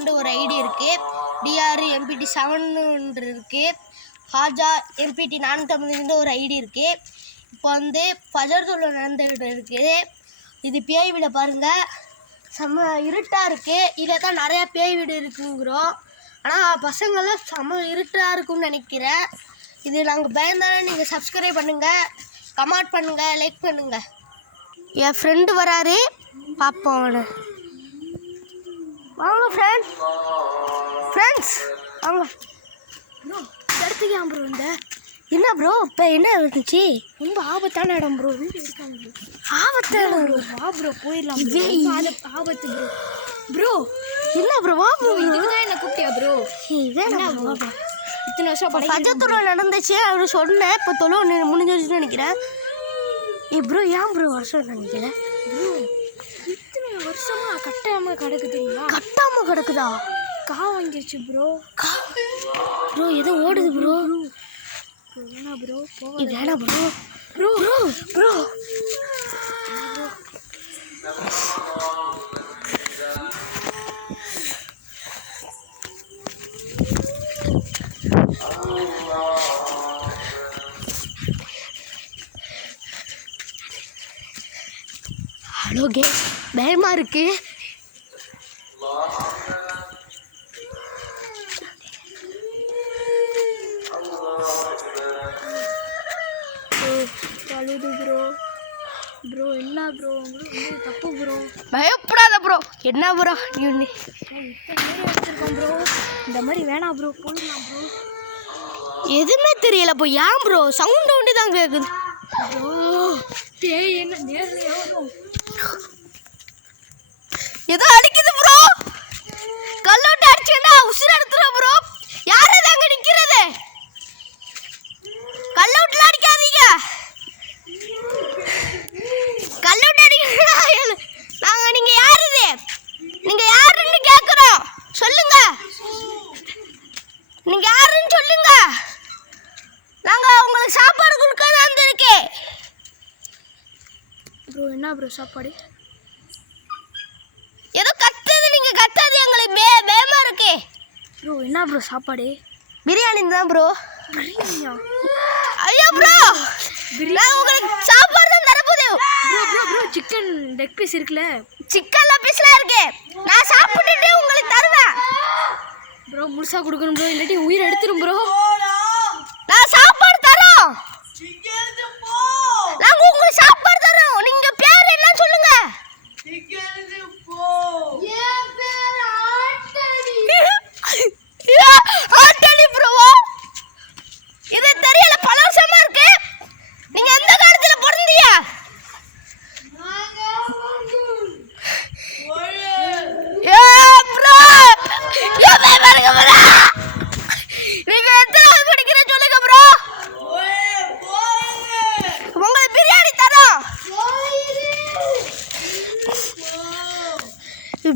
50 ஒரு ஐடி இருக்குது. DR MPT 7 இருக்குது. ஹாஜா MPT 450 ஒரு ஐடி இருக்குது. இப்போ வந்து ஃபஜர்துள்ள நடந்துகிட்டு இருக்குது. இது பேய் வீடை பாருங்கள், செம்ம இருட்டாக இருக்குது. இதில் தான் நிறையா பேய் வீடு இருக்குங்கிறோம். ஆனால் பசங்கள்லாம் செம்ம இருட்டாக இருக்குன்னு நினைக்கிறேன். இது நாங்கள் பயந்தானே. நீங்கள் சப்ஸ்கிரைப் பண்ணுங்கள், கமெண்ட் பண்ணுங்கள், லைக் பண்ணுங்கள். என் ஃப்ரெண்டு வராரு, பார்ப்போம் அவனை. வாங்க ஃப்ரெண்ட்ஸ் வாங்க. ப்ரோ இந்த இடத்துக்கு ஏன் ப்ரோ இந்த என்ன ப்ரோ இப்போ என்ன இருந்துச்சு? ரொம்ப ஆபத்தான இடம் ப்ரோ. வீடு இருக்காங்க ப்ரோ. ஆபத்தான ப்ரோ. வா ப்ரோ போயிடலாம். ஆபத்து ப்ரோ. ப்ரோ என்ன ப்ரோ? வா ப்ரோ. இதுக்கு தான் என்ன கூப்பிட்டியா ப்ரோ? என்ன ப்ரோ இத்தனை வருஷம் பஜத்தூர் நடந்துச்சு அவரு சொன்னேன். இப்போ தொழில் முடிஞ்சிருச்சுன்னு நினைக்கிறேன். ப்ரோ ஏன் ப்ரோ வருஷம் நினைக்கிறேன்? ப்ரோ இத்தனை வருஷமா கட்டாமல் கிடக்குதுங்களா? கட்டாமல் கிடக்குதா? வாங்கிருச்சு ப்ரோ. ப்ரோ எதோ ஓடுது ப்ரோ. வேணா ப்ரோ, வேணா bro. Bro bro bro hello case, பயமாக இருக்கு. அழுது ப்ரோ. ப்ரோ என்ன ப்ரோ உங்களுக்கு தப்பு ப்ரோ. பயப்படாத ப்ரோ. என்ன ப்ரோ நீ ஒன்று எடுத்துருக்கோம் ப்ரோ. இந்த மாதிரி வேணாம் ப்ரோ, போயிடலாம் ப்ரோ. எதுவுமே தெரியல ப்ரோ. ஏன் ப்ரோ சவுண்டு ஒண்டி தான் கேட்குது ப்ரோ. பேய் என்ன நேர்லையே வரும். ஏதோ அடிக்குது ப்ரோ. கல்லோட்டு அடிச்சுன்னா உசுர எடுத்துற ப்ரோ. யார் அது அங்கே நிற்கிறது? கல்லோட்டில் அடிக்காதீங்க. கல்லோட்டு அடிக்கிறா நாங்கள். நீங்கள் யார் இது? நீங்கள் யாருன்னு கேட்குறோம், சொல்லுங்க. நீங்கள் யாருன்னு சொல்லுங்க. நாங்கள் உங்களுக்கு சாப்பாடு கொடுக்க தான் வந்திருக்கேன் ப்ரோ. என்ன ப்ரோ சாப்பாடு? ஏதோ கத்துது. நீங்கள் கத்தாது எங்களுக்கு பயமா இருக்கு ப்ரோ. என்ன ப்ரோ சாப்பாடு? பிரியாணி தான் ப்ரோ. பிரியாணியா? ஐயோ ப்ரோ, நான் உங்களுக்கு சாப்பாடு தான் தரப்போது bro. Bro bro chicken leg piece இருக்குல்ல? சிக்கன் லெக் பீஸ்லாம் இருக்கு. நான் சாப்பிட்டுட்டு உங்களுக்கு தருவேன் ப்ரோ. முழுசாக கொடுக்கணும் ப்ரோ, இல்லாட்டி உயிர் எடுத்துரும் ப்ரோ. நான் சாப்பாடு தரோம். நாங்கள் உங்களுக்கு சாப்பாடு தரோம். நீங்கள் பேர் என்ன சொல்லுங்க? ஆட்டலி ப்ரோவா? இது தெரியல, பல வருஷமா இருக்கு. நீங்க எந்த காலத்துல பிறந்தீங்க? நீங்க எத்தனை படிக்கிற சொல்லுங்க ப்ரோ. உங்களுக்கு பிரியாணி தரோம்.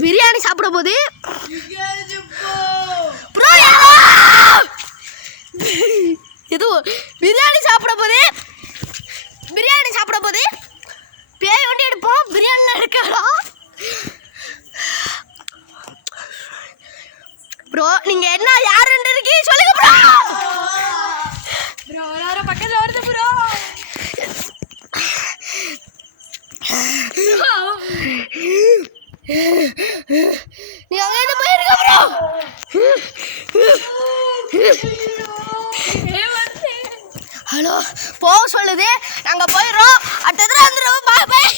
பிரியாணி சாப்பிட போது ப்ரோ. இது பிரியாணி சாப்பிட போது பேய் வண்டி எடுப்போம். பிரியாணிலாம் எடுக்கலாம் ப்ரோ. நீங்க என்ன யாருன்னு இருக்கீங்க சொல்லுங்க ப்ரோ. ப்ரோ யாரோ பக்கத்துல வருது ப்ரோ. நீ அங்க இருந்து போயிருக்க ப்ரோ. ஹலோ போக சொல்லுது. நாங்கள் போயிடுறோம். அடுத்த தடவை வந்துடுவோம். பாய் பாய்.